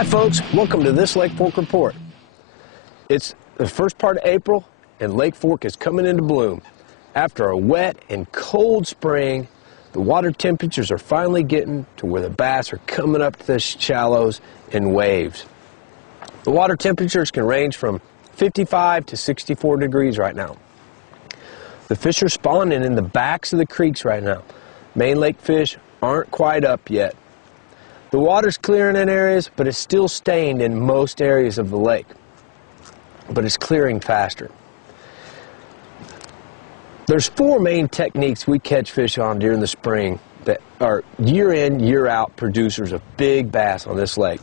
Hi folks, welcome to this Lake Fork Report. It's the first part of April and Lake Fork is coming into bloom. After a wet and cold spring, the water temperatures are finally getting to where the bass are coming up to the shallows in waves. The water temperatures can range from 55 to 64 degrees right now. The fish are spawning in the backs of the creeks right now. Main lake fish aren't quite up yet. The water's clearing in areas, but it's still stained in most areas of the lake. But it's clearing faster. There's four main techniques we catch fish on during the spring that are year in, year out producers of big bass on this lake.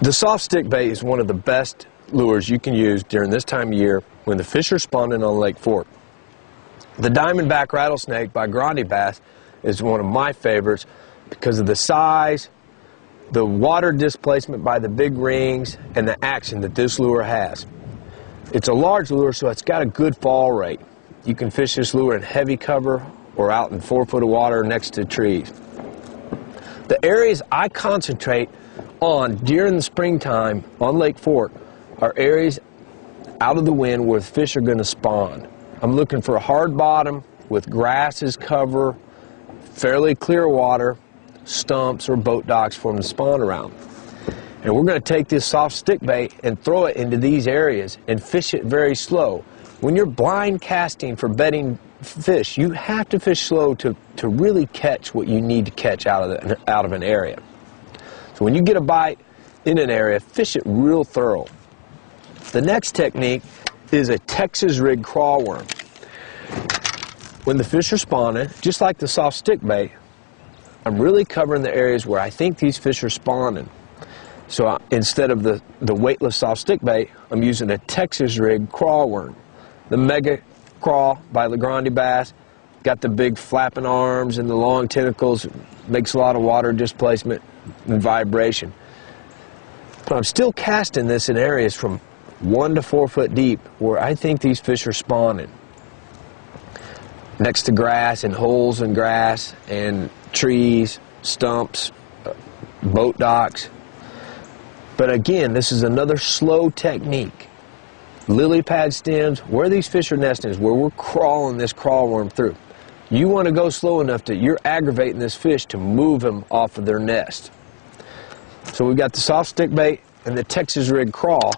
The soft stick bait is one of the best lures you can use during this time of year when the fish are spawning on Lake Fork. The diamondback rattlesnake by GrandeBass is one of my favorites because of the size, the water displacement by the big rings, and the action that this lure has. It's a large lure, so it's got a good fall rate. You can fish this lure in heavy cover or out in 4 foot of water next to trees. The areas I concentrate on during the springtime on Lake Fork are areas out of the wind where the fish are going to spawn. I'm looking for a hard bottom with grasses cover, fairly clear water, stumps or boat docks for them to spawn around. And we're going to take this soft stick bait and throw it into these areas and fish it very slow. When you're blind casting for bedding fish, you have to fish slow to really catch what you need to catch out of an area. So when you get a bite in an area, fish it real thorough. The next technique is a Texas rig crawl worm. When the fish are spawning, just like the soft stick bait, I'm really covering the areas where I think these fish are spawning. So instead of the weightless soft stick bait, I'm using a Texas rig crawl worm. The Mega Crawl by the GrandeBass, got the big flapping arms and the long tentacles, makes a lot of water displacement and vibration. But I'm still casting this in areas from 1 to 4 foot deep where I think these fish are spawning. Next to grass and holes in grass and trees, stumps, boat docks. But again, this is another slow technique. Lily pad stems, where these fish are nesting is where we're crawling this crawl worm through. You want to go slow enough that you're aggravating this fish to move them off of their nest. So we've got the soft stick bait and the Texas rig crawl.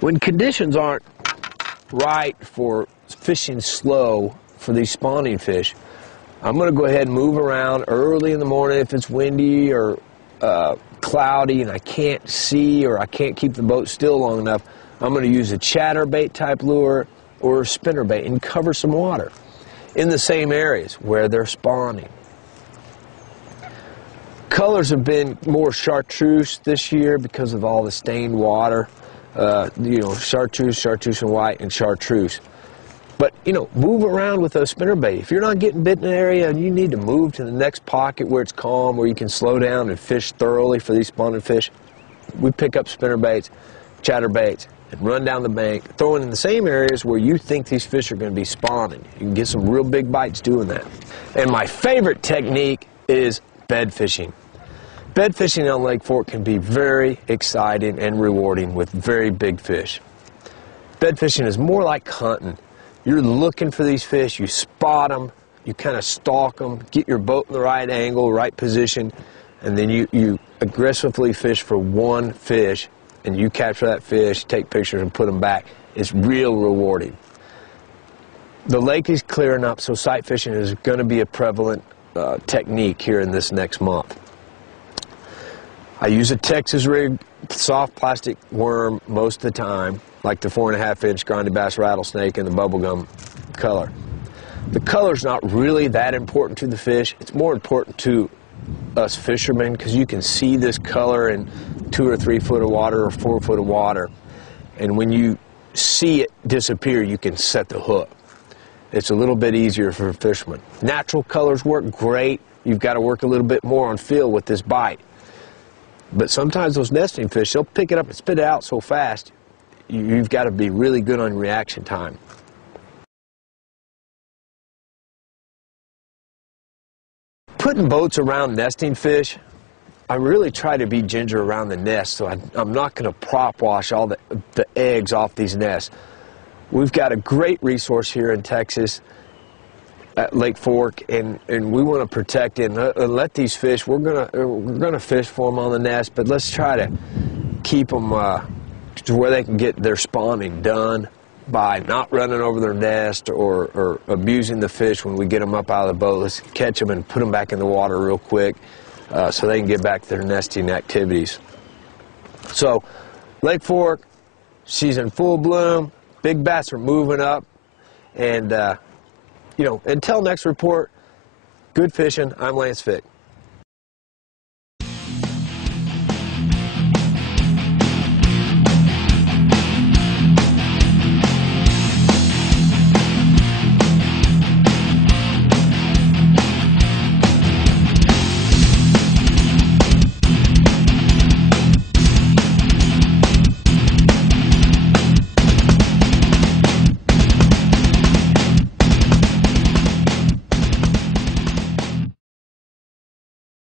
When conditions aren't right for fishing slow for these spawning fish, I'm going to go ahead and move around early in the morning if it's windy or cloudy and I can't see or I can't keep the boat still long enough. I'm going to use a chatterbait type lure or a spinnerbait and cover some water in the same areas where they're spawning. Colors have been more chartreuse this year because of all the stained water. Chartreuse and white, and chartreuse. But, move around with a spinnerbait. If you're not getting bit in an area and you need to move to the next pocket where it's calm, where you can slow down and fish thoroughly for these spawning fish, we pick up spinnerbaits, chatterbaits, and run down the bank, throwing in the same areas where you think these fish are going to be spawning. You can get some real big bites doing that. And my favorite technique is bed fishing. Bed fishing on Lake Fork can be very exciting and rewarding with very big fish. Bed fishing is more like hunting. You're looking for these fish, you spot them, you kind of stalk them, get your boat in the right angle, right position, and then you aggressively fish for one fish, and you capture that fish, take pictures, and put them back. It's real rewarding. The lake is clearing up, so sight fishing is going to be a prevalent technique here in this next month. I use a Texas rig soft plastic worm most of the time, like the 4.5 inch GrandeBass rattlesnake in the bubblegum color. The color's not really that important to the fish. It's more important to us fishermen because you can see this color in 2 or 3 foot of water or 4 foot of water. And when you see it disappear, you can set the hook. It's a little bit easier for a fisherman. Natural colors work great. You've got to work a little bit more on feel with this bite. But sometimes those nesting fish, they'll pick it up and spit it out so fast, you've got to be really good on reaction time. Putting boats around nesting fish I really try to be ginger around the nest, so I'm not going to prop wash all the eggs off these nests. We've got a great resource here in Texas at Lake Fork, and we want to protect it and let these fish. We're gonna fish for them on the nest, but let's try to keep them to where they can get their spawning done by not running over their nest or abusing the fish when we get them up out of the boat. Let's catch them and put them back in the water real quick so they can get back to their nesting activities. So, Lake Fork, she's in full bloom. Big bass are moving up, and you know, until next report, good fishing. I'm Lance Fick.